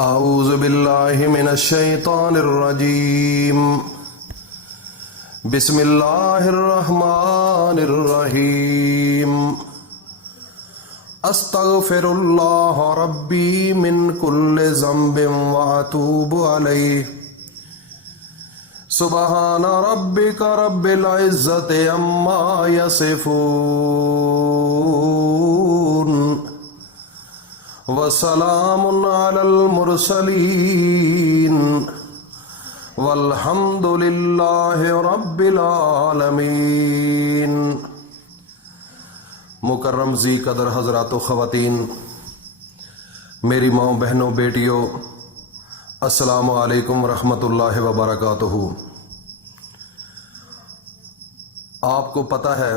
اعوذ باللہ من الشیطان الرجیم بسم اللہ الرحمن الرحیم استغفر اللہ ربی من کل ذنب واتوب علیہ سبحان ربک رب العزت عما یصفون وسلام علی المرسلین والحمد للہ رب العالمین۔ مکرم ذی قدر حضرات و خواتین، میری ماں بہنوں بیٹیوں، السلام علیکم ورحمۃ اللہ وبرکاتہ۔ آپ کو پتہ ہے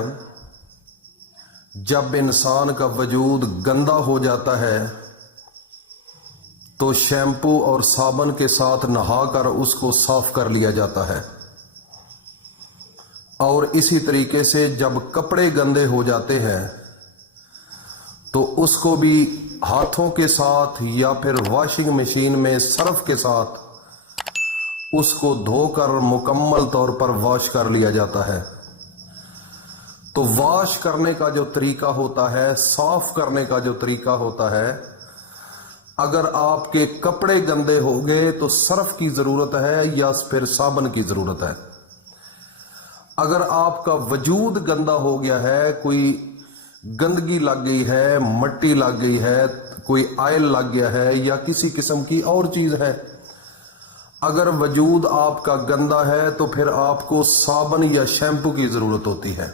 جب انسان کا وجود گندا ہو جاتا ہے تو شیمپو اور صابن کے ساتھ نہا کر اس کو صاف کر لیا جاتا ہے، اور اسی طریقے سے جب کپڑے گندے ہو جاتے ہیں تو اس کو بھی ہاتھوں کے ساتھ یا پھر واشنگ مشین میں صرف کے ساتھ اس کو دھو کر مکمل طور پر واش کر لیا جاتا ہے۔ تو واش کرنے کا جو طریقہ ہوتا ہے، صاف کرنے کا جو طریقہ ہوتا ہے، اگر آپ کے کپڑے گندے ہو گئے تو صرف کی ضرورت ہے یا پھر صابن کی ضرورت ہے۔ اگر آپ کا وجود گندا ہو گیا ہے، کوئی گندگی لگ گئی ہے، مٹی لگ گئی ہے، کوئی آئل لگ گیا ہے یا کسی قسم کی اور چیز ہے، اگر وجود آپ کا گندا ہے تو پھر آپ کو صابن یا شیمپو کی ضرورت ہوتی ہے۔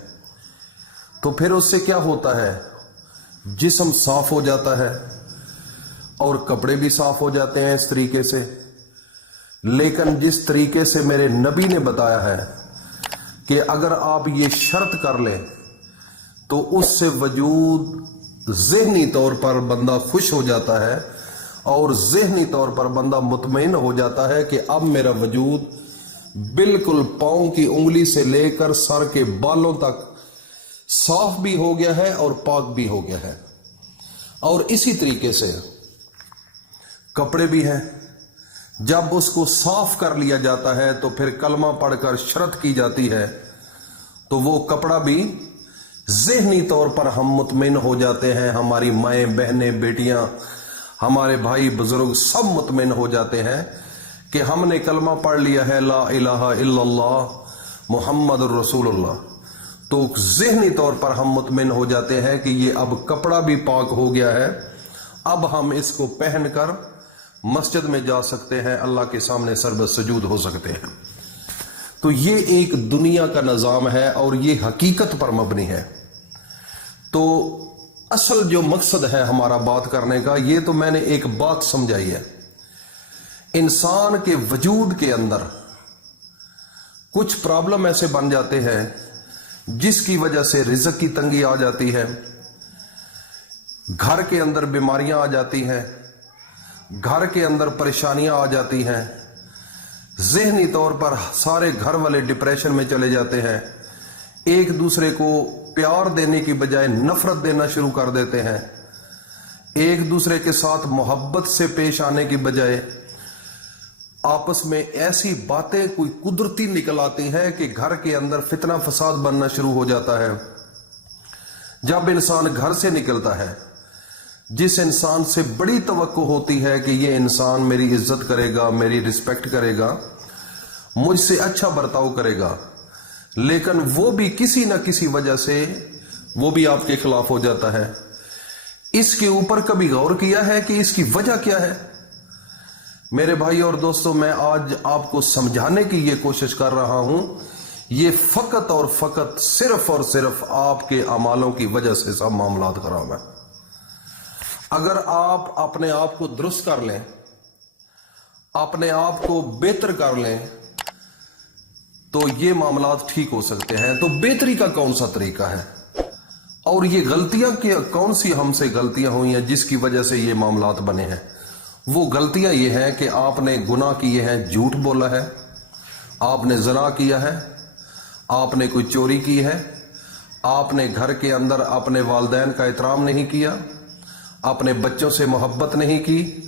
تو پھر اس سے کیا ہوتا ہے؟ جسم صاف ہو جاتا ہے اور کپڑے بھی صاف ہو جاتے ہیں اس طریقے سے۔ لیکن جس طریقے سے میرے نبی نے بتایا ہے کہ اگر آپ یہ شرط کر لیں تو اس سے وجود ذہنی طور پر بندہ خوش ہو جاتا ہے اور ذہنی طور پر بندہ مطمئن ہو جاتا ہے کہ اب میرا وجود بالکل پاؤں کی انگلی سے لے کر سر کے بالوں تک صاف بھی ہو گیا ہے اور پاک بھی ہو گیا ہے۔ اور اسی طریقے سے کپڑے بھی ہیں، جب اس کو صاف کر لیا جاتا ہے تو پھر کلمہ پڑھ کر شرط کی جاتی ہے تو وہ کپڑا بھی ذہنی طور پر ہم مطمئن ہو جاتے ہیں، ہماری مائیں بہنیں بیٹیاں ہمارے بھائی بزرگ سب مطمئن ہو جاتے ہیں کہ ہم نے کلمہ پڑھ لیا ہے لا الہ الا اللہ محمد الرسول اللہ۔ تو ذہنی طور پر ہم مطمئن ہو جاتے ہیں کہ یہ اب کپڑا بھی پاک ہو گیا ہے، اب ہم اس کو پہن کر مسجد میں جا سکتے ہیں، اللہ کے سامنے سربت سجود ہو سکتے ہیں۔ تو یہ ایک دنیا کا نظام ہے اور یہ حقیقت پر مبنی ہے۔ تو اصل جو مقصد ہے ہمارا بات کرنے کا، یہ تو میں نے ایک بات سمجھائی ہے، انسان کے وجود کے اندر کچھ پرابلم ایسے بن جاتے ہیں جس کی وجہ سے رزق کی تنگی آ جاتی ہے، گھر کے اندر بیماریاں آ جاتی ہیں، گھر کے اندر پریشانیاں آ جاتی ہیں، ذہنی طور پر سارے گھر والے ڈپریشن میں چلے جاتے ہیں، ایک دوسرے کو پیار دینے کی بجائے نفرت دینا شروع کر دیتے ہیں، ایک دوسرے کے ساتھ محبت سے پیش آنے کی بجائے آپس میں ایسی باتیں کوئی قدرتی نکل آتی ہیں کہ گھر کے اندر فتنہ فساد بننا شروع ہو جاتا ہے۔ جب انسان گھر سے نکلتا ہے، جس انسان سے بڑی توقع ہوتی ہے کہ یہ انسان میری عزت کرے گا، میری رسپیکٹ کرے گا، مجھ سے اچھا برتاؤ کرے گا، لیکن وہ بھی کسی نہ کسی وجہ سے وہ بھی آپ کے خلاف ہو جاتا ہے۔ اس کے اوپر کبھی غور کیا ہے کہ اس کی وجہ کیا ہے؟ میرے بھائی اور دوستوں، میں آج آپ کو سمجھانے کی یہ کوشش کر رہا ہوں، یہ فقط اور فقط صرف اور صرف آپ کے اعمالوں کی وجہ سے سب معاملات خراب ہیں۔ اگر آپ اپنے آپ کو درست کر لیں، اپنے آپ کو بہتر کر لیں تو یہ معاملات ٹھیک ہو سکتے ہیں۔ تو بہتری کا کون سا طریقہ ہے اور یہ غلطیاں کون سی ہم سے غلطیاں ہوئی ہیں جس کی وجہ سے یہ معاملات بنے ہیں؟ وہ غلطیاں یہ ہیں کہ آپ نے گناہ کیے ہیں، جھوٹ بولا ہے، آپ نے زنا کیا ہے، آپ نے کوئی چوری کی ہے، آپ نے گھر کے اندر اپنے والدین کا احترام نہیں کیا، اپنے بچوں سے محبت نہیں کی،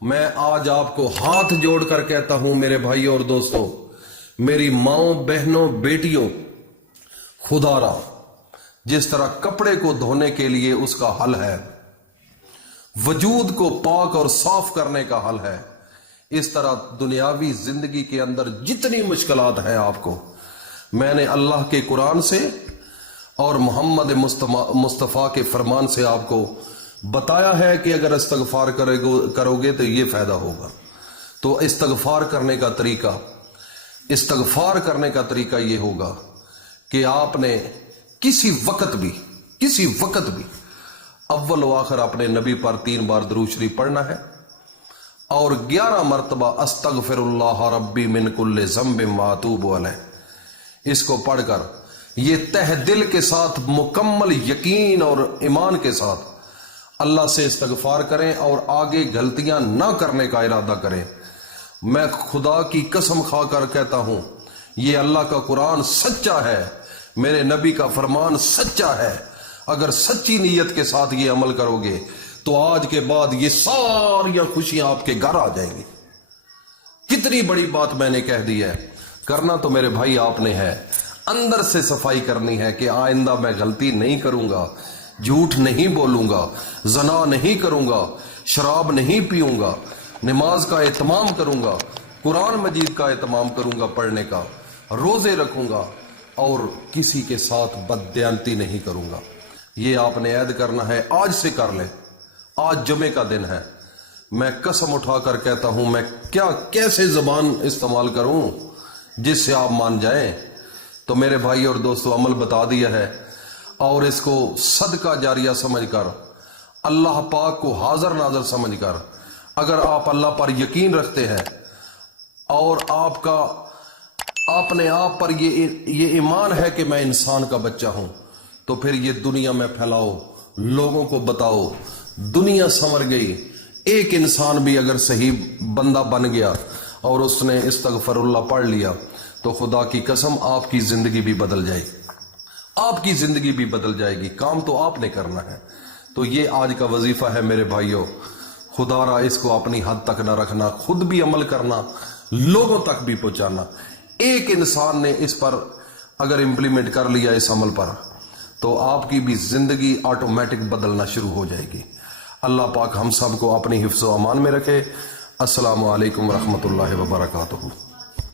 میں آج آپ کو ہاتھ جوڑ کر کہتا ہوں میرے بھائیوں اور دوستوں، میری ماؤں بہنوں بیٹیوں، خدا را جس طرح کپڑے کو دھونے کے لیے اس کا حل ہے، وجود کو پاک اور صاف کرنے کا حل ہے، اس طرح دنیاوی زندگی کے اندر جتنی مشکلات ہیں آپ کو میں نے اللہ کے قرآن سے اور محمد مصطفیٰ کے فرمان سے آپ کو بتایا ہے کہ اگر استغفار کرو گے تو یہ فائدہ ہوگا۔ تو استغفار کرنے کا طریقہ یہ ہوگا کہ آپ نے کسی وقت بھی اول و آخر اپنے نبی پر 3 بار درود شریف پڑھنا ہے اور 11 مرتبہ استغفر اللہ ربی من کل ذنب واتوب علیہ، اس کو پڑھ کر یہ تہ دل کے ساتھ مکمل یقین اور ایمان کے ساتھ اللہ سے استغفار کریں اور آگے غلطیاں نہ کرنے کا ارادہ کریں۔ میں خدا کی قسم کھا کر کہتا ہوں یہ اللہ کا قرآن سچا ہے، میرے نبی کا فرمان سچا ہے۔ اگر سچی نیت کے ساتھ یہ عمل کرو گے تو آج کے بعد یہ ساری خوشیاں آپ کے گھر آ جائیں گی۔ کتنی بڑی بات میں نے کہہ دی ہے، کرنا تو میرے بھائی آپ نے ہے، اندر سے صفائی کرنی ہے کہ آئندہ میں غلطی نہیں کروں گا، جھوٹ نہیں بولوں گا، زنا نہیں کروں گا، شراب نہیں پیوں گا، نماز کا اہتمام کروں گا، قرآن مجید کا اہتمام کروں گا پڑھنے کا، روزے رکھوں گا اور کسی کے ساتھ بددیانتی نہیں کروں گا۔ یہ آپ نے عہد کرنا ہے، آج سے کر لیں۔ آج جمعے کا دن ہے، میں قسم اٹھا کر کہتا ہوں میں کیسے زبان استعمال کروں جس سے آپ مان جائیں۔ تو میرے بھائی اور دوستو عمل بتا دیا ہے اور اس کو صدقہ جاریہ سمجھ کر، اللہ پاک کو حاضر ناظر سمجھ کر، اگر آپ اللہ پر یقین رکھتے ہیں اور آپ کا اپنے آپ پر یہ ایمان ہے کہ میں انسان کا بچہ ہوں، تو پھر یہ دنیا میں پھیلاؤ، لوگوں کو بتاؤ، دنیا سنور گئی۔ ایک انسان بھی اگر صحیح بندہ بن گیا اور اس نے استغفر اللہ پڑھ لیا تو خدا کی قسم آپ کی زندگی بھی بدل جائے گی، آپ کی زندگی بھی بدل جائے گی۔ کام تو آپ نے کرنا ہے۔ تو یہ آج کا وظیفہ ہے میرے بھائیوں، خدا را اس کو اپنی حد تک نہ رکھنا، خود بھی عمل کرنا، لوگوں تک بھی پہنچانا۔ ایک انسان نے اس پر اگر امپلیمنٹ کر لیا اس عمل پر تو آپ کی بھی زندگی آٹومیٹک بدلنا شروع ہو جائے گی۔ اللہ پاک ہم سب کو اپنی حفظ و امان میں رکھے۔ السلام علیکم ورحمۃ اللہ وبرکاتہ۔